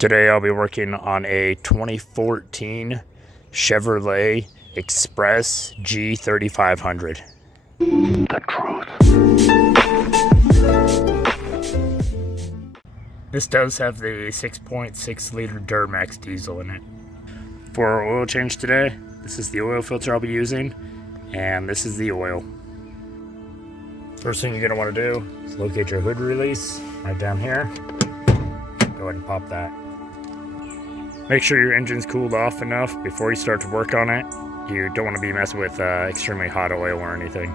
Today I'll be working on a 2014 Chevrolet Express G3500. The truth. This does have the 6.6 liter Duramax diesel in it. For our oil change today, this is the oil filter I'll be using, and this is the oil. First thing you're going to want to do is locate your hood release right down here. Go ahead and pop that. Make sure your engine's cooled off enough before you start to work on it. You don't want to be messing with extremely hot oil or anything.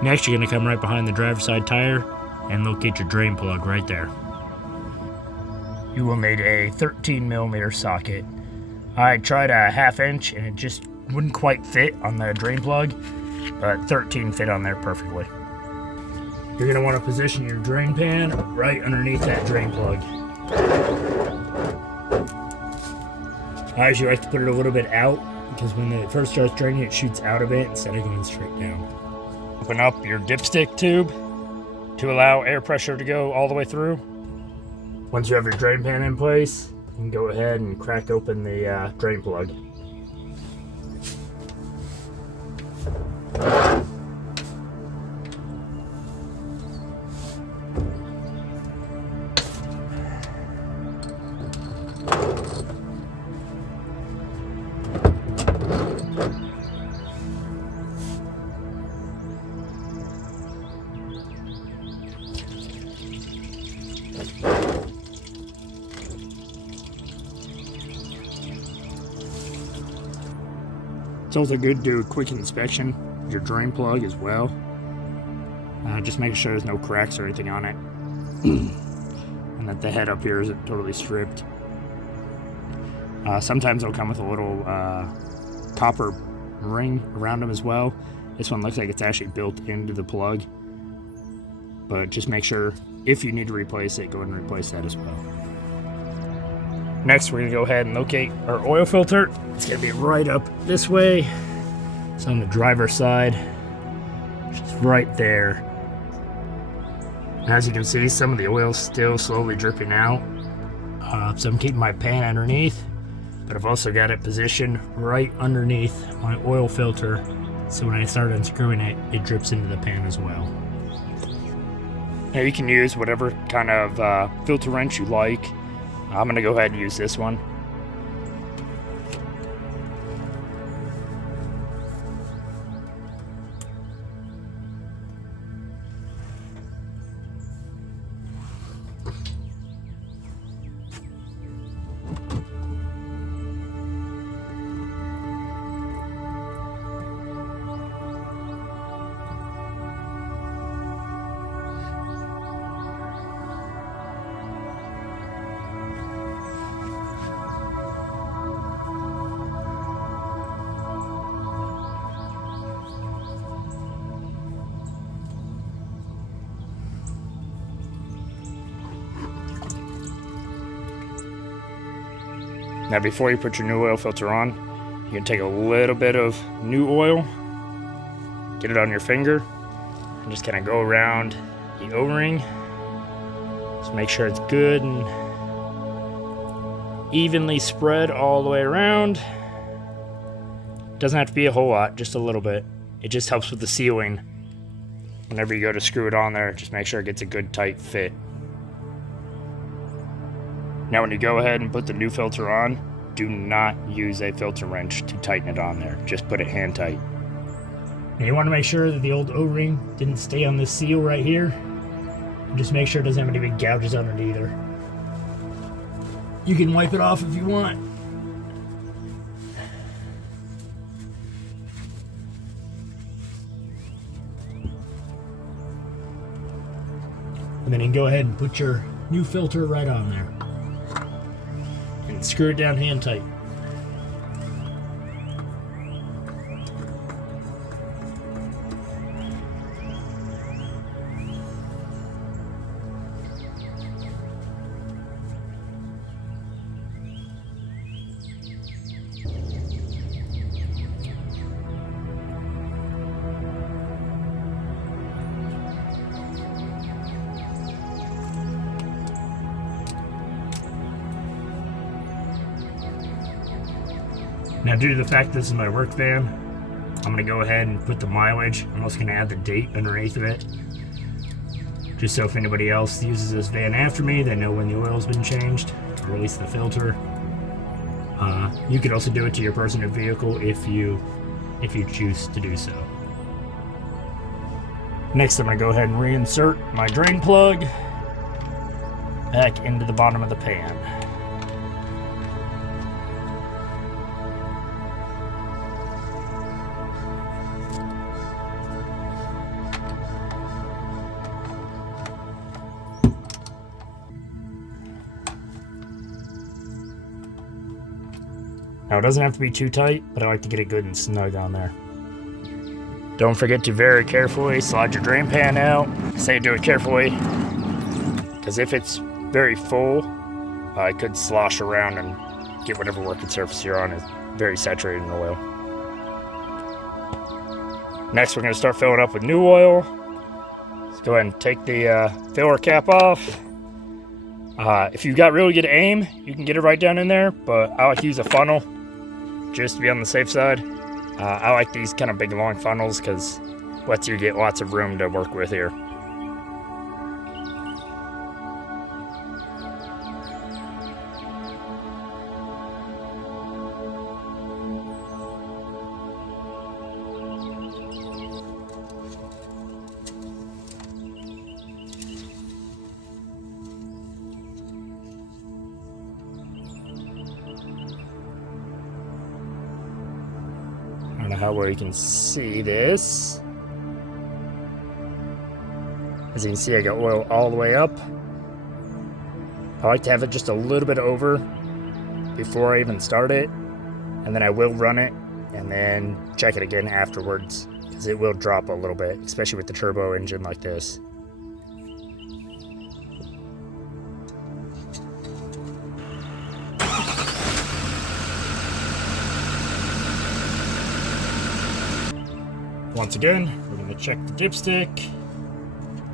Next, you're going to come right behind the driver's side tire and locate your drain plug right there. You will need a 13mm socket. I tried a 1/2 inch and it just wouldn't quite fit on the drain plug, but 13 fit on there perfectly. You're going to want to position your drain pan right underneath that drain plug. I usually like to put it a little bit out because when it first starts draining, it shoots out of it instead of going straight down. Open up your dipstick tube to allow air pressure to go all the way through. Once you have your drain pan in place, you can go ahead and crack open the drain plug. It's also good to do a quick inspection of your drain plug as well. Just make sure there's no cracks or anything on it. And that the head up here isn't totally stripped. Sometimes they'll come with a little copper ring around them as well. This one looks like it's actually built into the plug. But just make sure, if you need to replace it, go ahead and replace that as well. Next, we're going to go ahead and locate our oil filter. It's going to be right up this way. It's on the driver's side, just right there. As you can see, some of the oil's still slowly dripping out. So I'm keeping my pan underneath, but I've also got it positioned right underneath my oil filter. So when I start unscrewing it, it drips into the pan as well. Now you can use whatever kind of filter wrench you like. I'm going to go ahead and use this one. Now before you put your new oil filter on, you can take a little bit of new oil, get it on your finger, and just kind of go around the O-ring. Just make sure it's good and evenly spread all the way around. Doesn't have to be a whole lot, just a little bit. It just helps with the sealing. Whenever you go to screw it on there, just make sure it gets a good tight fit. Now when you go ahead and put the new filter on, do not use a filter wrench to tighten it on there. Just put it hand tight. Now you want to make sure that the old O-ring didn't stay on this seal right here. And just make sure it doesn't have any big gouges on it either. You can wipe it off if you want. And then you can go ahead and put your new filter right on there. And screw it down hand tight. Now, due to the fact this is my work van, I'm gonna go ahead and put the mileage. I'm also gonna add the date underneath of it, just so if anybody else uses this van after me, they know when the oil's been changed, or at least the filter. You could also do it to your personal vehicle if you choose to do so. Next, I'm gonna go ahead and reinsert my drain plug back into the bottom of the pan. Now, it doesn't have to be too tight, but I like to get it good and snug on there. Don't forget to very carefully slide your drain pan out. I say do it carefully, because if it's very full, it could slosh around and get whatever working surface you're on is very saturated in oil. Next, we're going to start filling up with new oil. Let's go ahead and take the filler cap off. If you've got really good aim, you can get it right down in there, but I like to use a funnel just to be on the safe side. I like these kind of big long funnels because it lets you get lots of room to work with here. I don't know how well you can see this. As you can see, I got oil all the way up. I like to have it just a little bit over before I even start it, and then I will run it and then check it again afterwards, because it will drop a little bit, especially with the turbo engine like this. Once again, we're going to check the dipstick,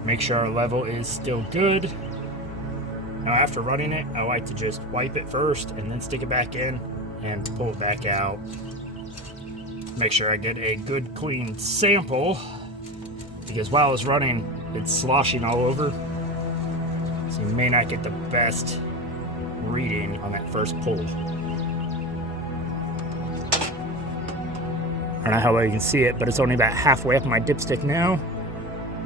make sure our level is still good. Now, after running it, I like to just wipe it first and then stick it back in and pull it back out. Make sure I get a good clean sample, because while it's running, it's sloshing all over. So you may not get the best reading on that first pull. I don't know how well you can see it, but it's only about halfway up my dipstick now.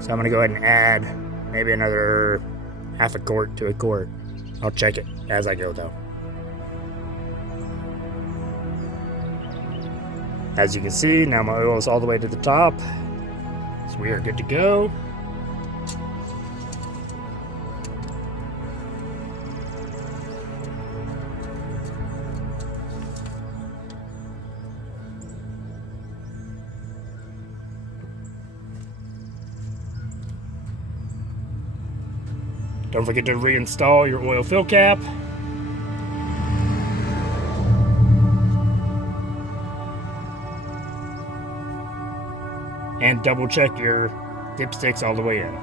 So I'm gonna go ahead and add maybe another half a quart to a quart. I'll check it as I go though. As you can see, now my oil is all the way to the top. So we are good to go. Don't forget to reinstall your oil fill cap. And double check your dipsticks all the way in.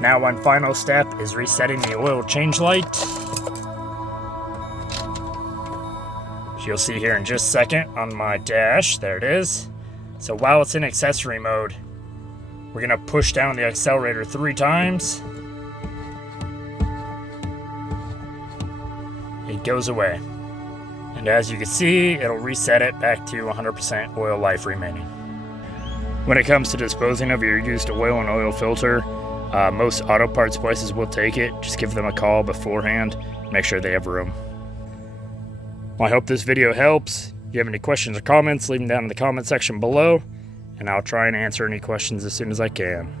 Now, one final step is resetting the oil change light. Which you'll see here in just a second on my dash. There it is. So while it's in accessory mode, we're gonna push down the accelerator 3 times. It goes away. And as you can see, it'll reset it back to 100% oil life remaining. When it comes to disposing of your used oil and oil filter, most auto parts places will take it. Just give them a call beforehand. Make sure they have room. Well, I hope this video helps. If you have any questions or comments, leave them down in the comment section below, and I'll try and answer any questions as soon as I can.